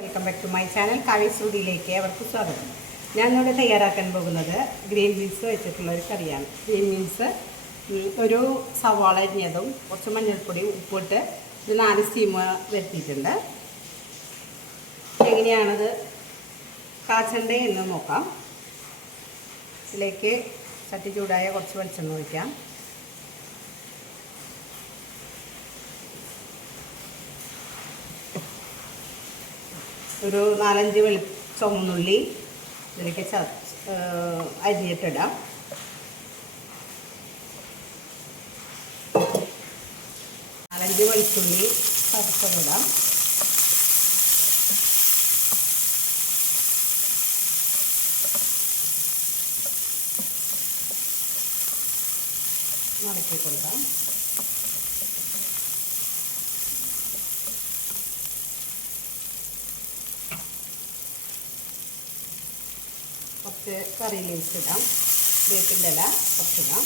Welcome back to my channel കാവ്യശ്രുതിയിലേക്ക് അവർക്ക് സ്വാഗതം. ഞാനിവിടെ തയ്യാറാക്കാൻ പോകുന്നത് ഗ്രീൻ ബീൻസ് വെച്ചിട്ടുള്ള ഒരു കറിയാണ്. ഗ്രീൻ ബീൻസ് ഒരു സവാള അരിഞ്ഞതും കുറച്ച് മഞ്ഞൾപ്പൊടി ഉപ്പിട്ട് ഇത് 4 സ്റ്റീം വരുത്തിയിട്ടുണ്ട്. എങ്ങനെയാണത് കാച്ചണ്ടേ എന്ന് നോക്കാം. ഇതിലേക്ക് ചട്ടി ചൂടായ കുറച്ച് വെളിച്ചെണ്ണ ഒഴിക്കാം. ഒരു 4-5 ചുവന്നുള്ളി ഇതിലേക്ക് അരിഞ്ഞിട്ടിടാം. വെളുത്തുള്ളി ചതച്ചതിടാം. മടക്കി കൊടുക്കാം. കുറച്ച് കറി ലീവ്സ് ഇടാം. വേപ്പിൻ്റെ ഇല കുറച്ചിടാം.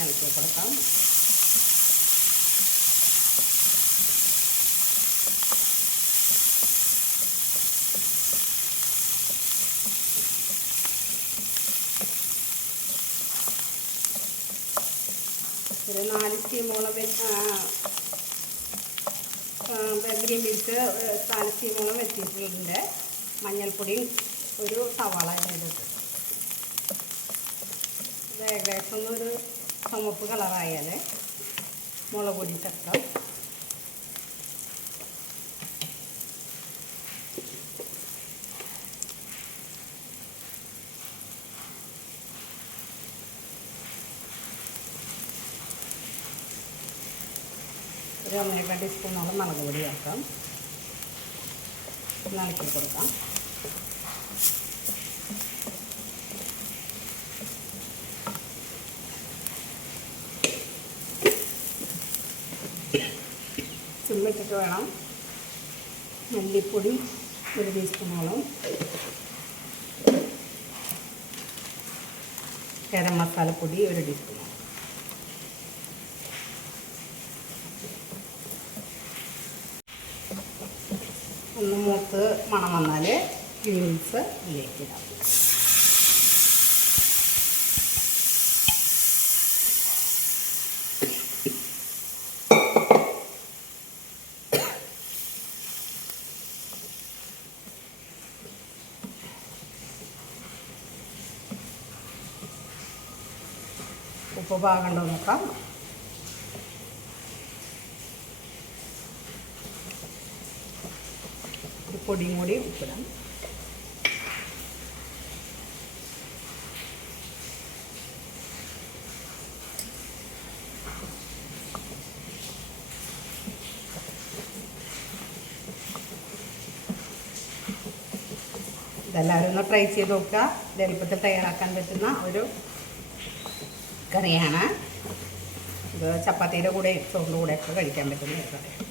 ഇളക്കി കൊടുക്കാം. ഒരു 4 സ്റ്റീമോളം ഗ്രീൻ ബീൻസ് 4 സ്റ്റീമോളം വെച്ചിട്ടുണ്ട്. മഞ്ഞൾപ്പൊടിയും ഒരു സവാള ചെയ്തിട്ട് ഇത് ഏകദേശം ഒരു ചുമപ്പ് കളറായാൽ മുളക് പൊടി ചേർക്കാം. ഒരു 1.5 ടീസ്പൂണോളം മുളക് പൊടി ചേർക്കാം. ഇളക്കി കൊടുക്കാം. ചുമ്മിട്ടിട്ട് വേണം. മല്ലിപ്പൊടി 1 ടീസ്പൂണോളം, ഗരം മസാലപ്പൊടി 1 ടീസ്പൂൺ, ഒന്ന് മൂത്ത് മണം വന്നാൽ ബീൻസ് ഇതിലേക്ക് ഇടാം. ഉപ്പ് പാകണ്ടോ നോക്കാം. പൊടിയും കൂടി ഉപ്പിടാം. ഇതെല്ലാവരും ഒന്ന് ട്രൈ ചെയ്ത് നോക്കുക. ഇത് എളുപ്പത്തിൽ തയ്യാറാക്കാൻ പറ്റുന്ന ഒരു കറിയാണ്. ഇത് ചപ്പാത്തിയുടെ കൂടെ ചോറിൻ്റെ കൂടെയൊക്കെ കഴിക്കാൻ പറ്റുന്ന ഒരു കറിയാണ്.